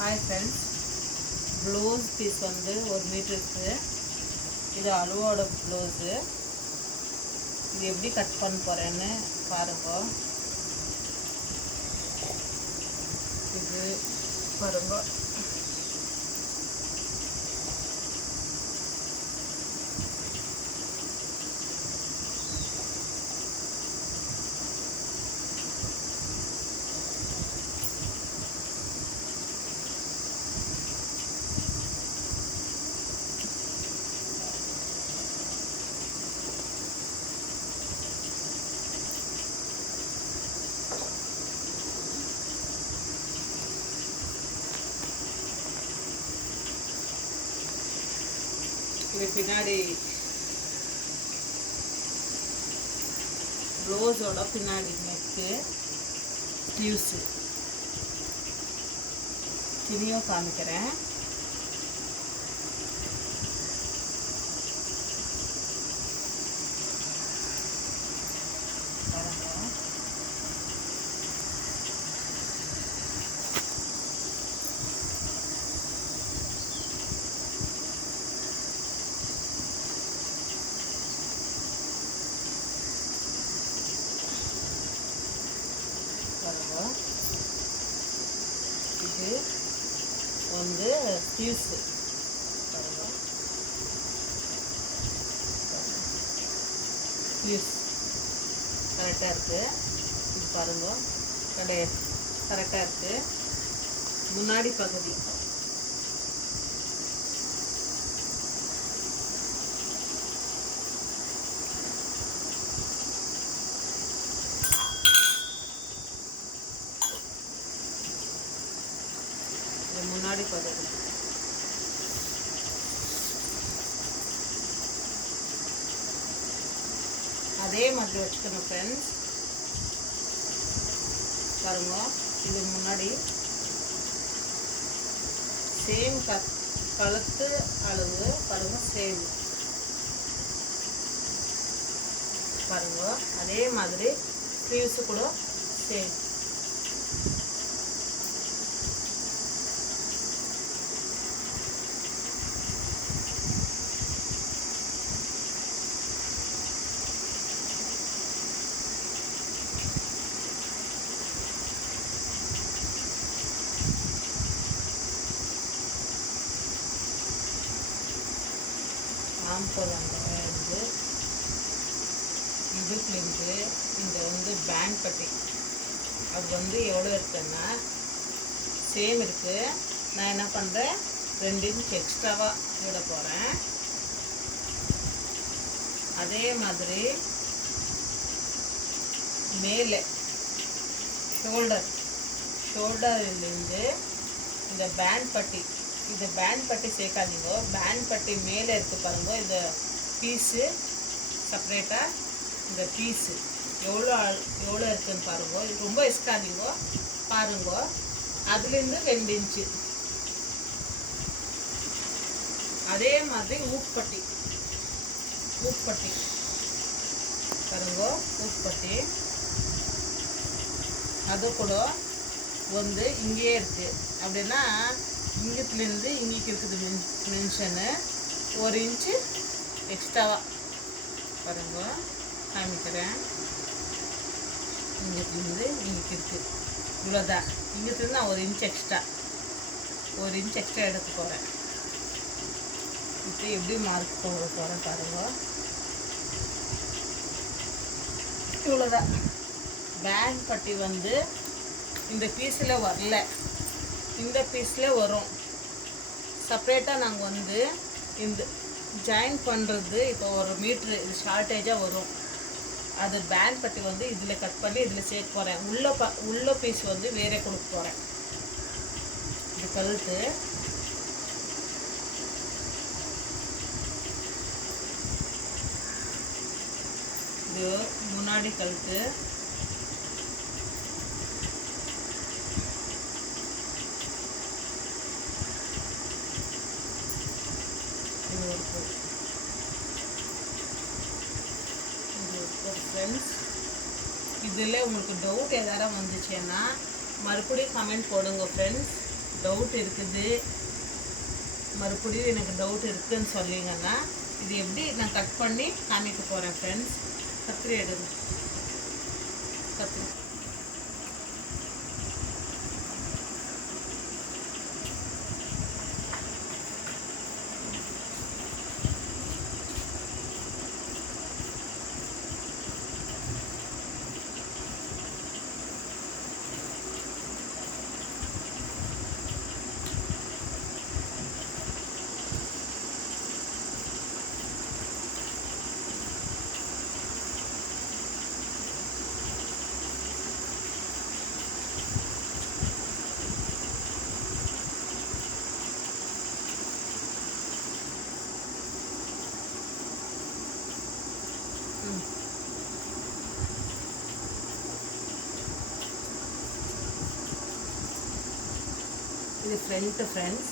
Hi friends, blouse piece வந்து 1 மீட்டருக்கு. இது அலுவோட ப்ளவுஸு. இது எப்படி கட் பண்ண போகிறேன்னு பாருங்க. இது பாருங்க. இது பின்னாடி ப்ளவுஸோட பின்னாடி நெக்கு, ஸ்லீவ்ஸு துணியும் காமிக்கிறேன். இது வந்து ஸ்லீவ்ஸு பாருங்க. ஸ்லீவ்ஸ் கரெக்டாக இருக்குது. இது பாருங்க, கரெக்டாக இருக்குது. முன்னாடி பகுதி முன்னாடி பகுதி அதே மாதிரி வச்சுக்கணும் ஃப்ரெண்ட்ஸ். பாருங்க, இது முன்னாடி சேம் கழுத்து அளவு பாருங்க, சேம் பாருங்க. அதே மாதிரி ஸ்லீவ்ஸு கூட சேம். வந்து இது பிளிந்து இந்த வந்து பேண்ட் பட்டி அது வந்து எவ்வளோ இருக்குன்னா சேம் இருக்குது. நான் என்ன பண்ணுறேன், 2 இன்ச் எக்ஸ்ட்ராவாக விட போகிறேன். அதே மாதிரி மேலே ஷோல்டர்லேருந்து இந்த பேண்ட் பட்டி, இந்த பேண்ட் பட்டி சேர்க்காதீங்க. பேண்ட் பட்டி மேலே இருக்குது பாருங்க. இந்த பீஸு செப்பரேட்டாக, இந்த பீஸு எவ்வளோ இருக்குதுன்னு பாருங்க. இது ரொம்ப எஸ்காதீங்க பாருங்க. அதுலேருந்து 2 இன்ச்சு. அதே மாதிரி ஊப்பட்டி பாருங்க. ஊப்பட்டி அது கூட வந்து இங்கேயே இருக்குது. அப்படின்னா இங்கத்துலேருந்து இங்கேக்கு இருக்குது மென்ஷனு. 1 இன்ச்சு எக்ஸ்ட்ராவாக பாருங்க, காமிக்கிறேன். இங்கத்துலேருந்து இங்கேக்கு இருக்குது, இவ்வளோதான். இங்கத்துலேருந்து நான் 1 இன்ச் எக்ஸ்ட்ரா எடுத்து போகிறேன். இப்போ எப்படி மார்க் போட போகிறேன் பாருங்க. இவ்வளோதான். பேண்ட் பட்டி வந்து இந்த பீஸில் வரல, இந்த பீஸில் வரும். செப்ரேட்டாக நாங்கள் வந்து இந்த ஜாயின் பண்ணுறது இப்போ 1 மீட்ரு இது ஷார்ட்டேஜாக வரும். அது பேண்ட் பட்டி வந்து இதில் கட் பண்ணி இதில் சேர்க்க போகிறேன். உள்ள பீஸ் வந்து வேறே கொடுக்க போகிறேன். இது கழுத்து, இது முன்னாடி கழுத்து, ஃப்ரெண்ட்ஸ். இதில் உங்களுக்கு டவுட் எதாவது வந்துச்சுன்னா மறுபடியும் கமெண்ட் போடுங்க ஃப்ரெண்ட்ஸ். டவுட் இருக்குது, மறுபடியும் எனக்கு டவுட் இருக்குதுன்னு சொல்லிங்கன்னா இது எப்படி நான் கட் பண்ணி காமிக்க போகிறேன் ஃப்ரெண்ட்ஸ். கத்திரி எடுங்க, கத்திரி. இது ஃப்ரெண்ட்ஸ்.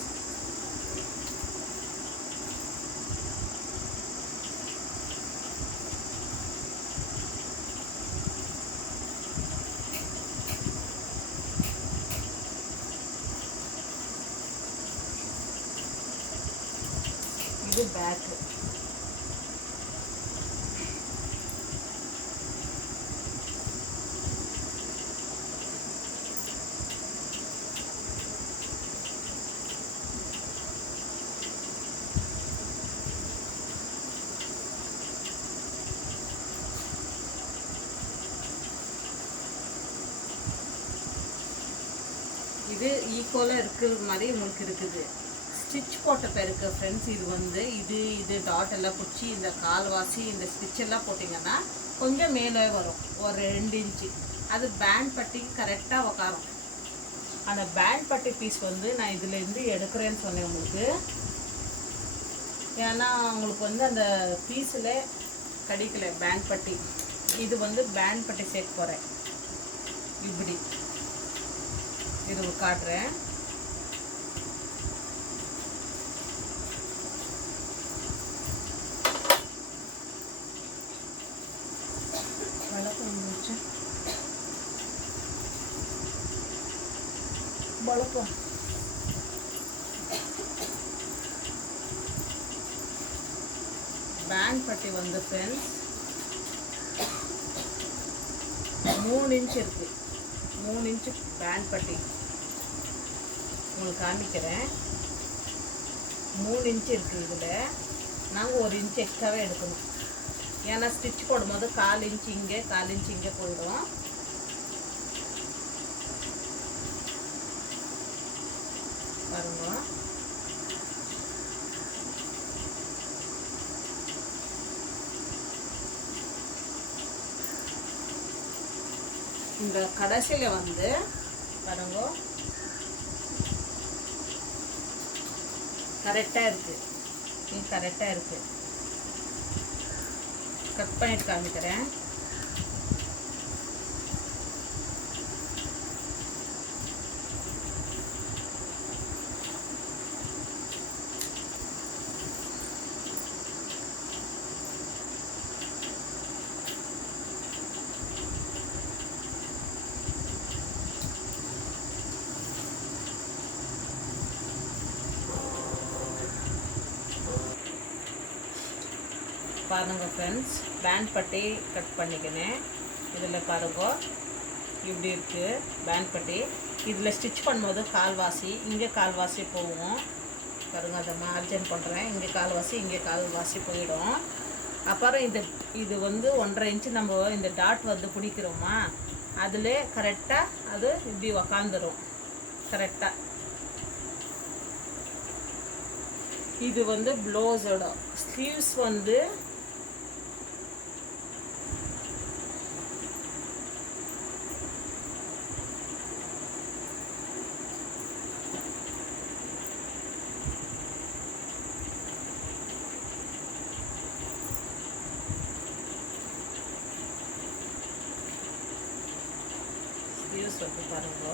இது பேக்கு. இது ஈக்குவலாக இருக்கிற மாதிரி உங்களுக்கு இருக்குது. ஸ்டிச் போட்ட பிறகு ஃப்ரெண்ட்ஸ் இது வந்து இது டாட் எல்லாம் பிடிச்சி இந்த கால்வாசி இந்த ஸ்டிச் எல்லாம் போட்டிங்கன்னா கொஞ்சம் மேலே வரும், ஒரு 2 இன்ச்சு. அது பேண்ட் பட்டிக்கு கரெக்டாக உக்காரும். அந்த பேண்ட் பட்டி பீஸ் வந்து நான் இதுலேருந்து எடுக்கிறேன்னு சொன்னேன் உங்களுக்கு. ஏன்னா உங்களுக்கு வந்து அந்த பீஸில் கிடைக்கல பேண்ட் பட்டி. இது வந்து பேண்ட் பட்டி சேர்க்க போகிறேன். இப்படி இது காட்டுறேன். வளர்ப்போம். பேண்ட் பட்டி வந்து ஃப்ரெண்ட்ஸ் 3 இன்ச் இருக்குது. 3 இன்ச்சு பேண்ட் பட்டி உங்களுக்கு காமிக்கிறேன். 3 இன்ச்சு இருக்குது. இதில் நாங்கள் 1 இன்ச்சு எக்ஸ்ட்ராவே எடுக்கணும். ஏன்னா ஸ்டிச் போடும்போது 1/4 இன்ச்சு இங்கே 1/4 இன்ச்சு இங்கே போயிடும். பாருங்க, இந்த கடைசியில் வந்து பாருங்க கரெக்டாக இருக்குது. இது கரெக்டாக இருக்குது. கட் பண்ணிட்டு காமிக்கிறேன். பாருங்கள் ஃப்ரெண்ட்ஸ், பேண்ட் பட்டி கட் பண்ணிக்கினேன். இதில் பாருங்க இப்படி இருக்குது பேண்ட் பட்டி. இதில் ஸ்டிச் பண்ணும்போது கால்வாசி இங்கே கால்வாசி போகும். பாருங்கள், அதை மார்ஜன் பண்ணுறேன். இங்கே கால்வாசி இங்கே கால்வாசி போயிடும். அப்புறம் இது வந்து 1.5 இன்ச்சு நம்ம இந்த டாட் வந்து பிடிக்கிறோமா, அதில் கரெக்டாக அது இப்படி உக்காந்துரும் கரெக்டாக. இது வந்து ப்ளவுஸோட ஸ்லீவ்ஸ் வந்து சொல்லி பாருங்க.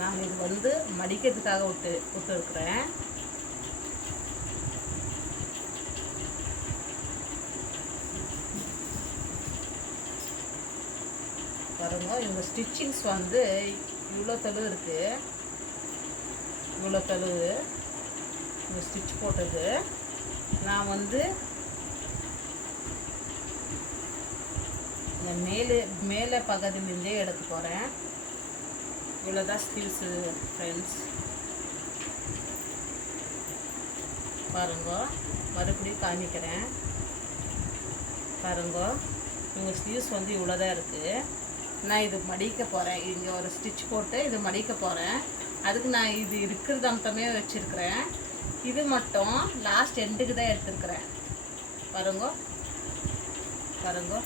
நான் இது வந்து மடிக்கிறதுக்காக விட்டு இருக்கிறேன். பாருங்க, இவங்க ஸ்டிச்சிங்ஸ் வந்து இவ்வளோ தழுவு இருக்குது, இவ்வளோ தழுவு இந்த ஸ்டிச் போட்டது. நான் வந்து இந்த மேலே பகுதியிலேருந்தே எடுக்க போகிறேன். இவ்வளோதான் ஸ்லீவ்ஸு ஃப்ரெண்ட்ஸ். பாருங்க, மறுபடியும் காமிக்கிறேன். பாருங்க, இவங்க ஸ்லீவ்ஸ் வந்து இவ்வளோதான் இருக்குது. நான் இது மடிக்க போகிறேன். இங்கே ஒரு ஸ்டிச் போட்டு இது மடிக்க போகிறேன். அதுக்கு நான் இது இருக்கிறது மட்டுமே வச்சுருக்கிறேன். இது மட்டும் லாஸ்ட் எண்டுக்கு தான் எடுத்துருக்கிறேன். பாருங்க பாருங்க,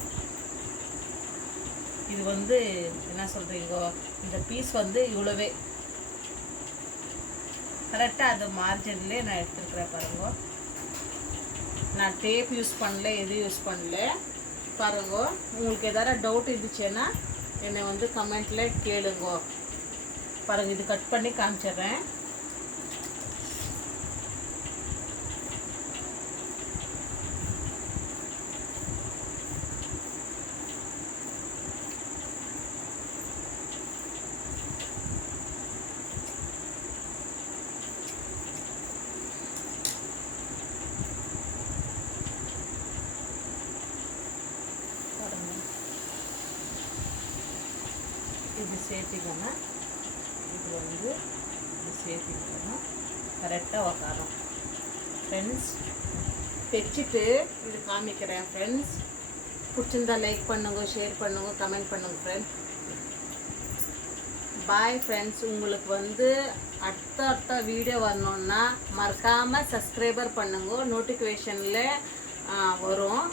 இது வந்து என்ன சொல்கிறீங்க, இந்த பீஸ் வந்து இவ்வளோவே கரெக்டாக அது மார்ஜின்லேயே நான் எடுத்துருக்கிறேன். பாருங்க, நான் டேப் யூஸ் பண்ணல, எதுவும் யூஸ் பண்ணல. பாருங்க, உங்களுக்கு எதாவது டவுட் இருந்துச்சுன்னா என்னை வந்து கமெண்ட்டில் கேளுங்க. பாருங்கள், இது கட் பண்ணி காமிச்சிடுறேன். இது சேர்த்திக்கோங்க, இது வந்து இது சேர்த்திக்கணும், கரெக்டாக உக்காரும் ஃப்ரெண்ட்ஸ். தைச்சிட்டு இது காமிக்கிறேன் ஃப்ரெண்ட்ஸ். பிடிச்சிருந்தா லைக் பண்ணுங்க, ஷேர் பண்ணுங்க, கமெண்ட் பண்ணுங்க ஃப்ரெண்ட்ஸ். Bye friends. உங்களுக்கு வந்து அடுத்த வீடியோ வரணுன்னா மறக்காமல் சப்ஸ்கிரைபர் பண்ணுங்க, நோட்டிஃபிகேஷனில் வரும்.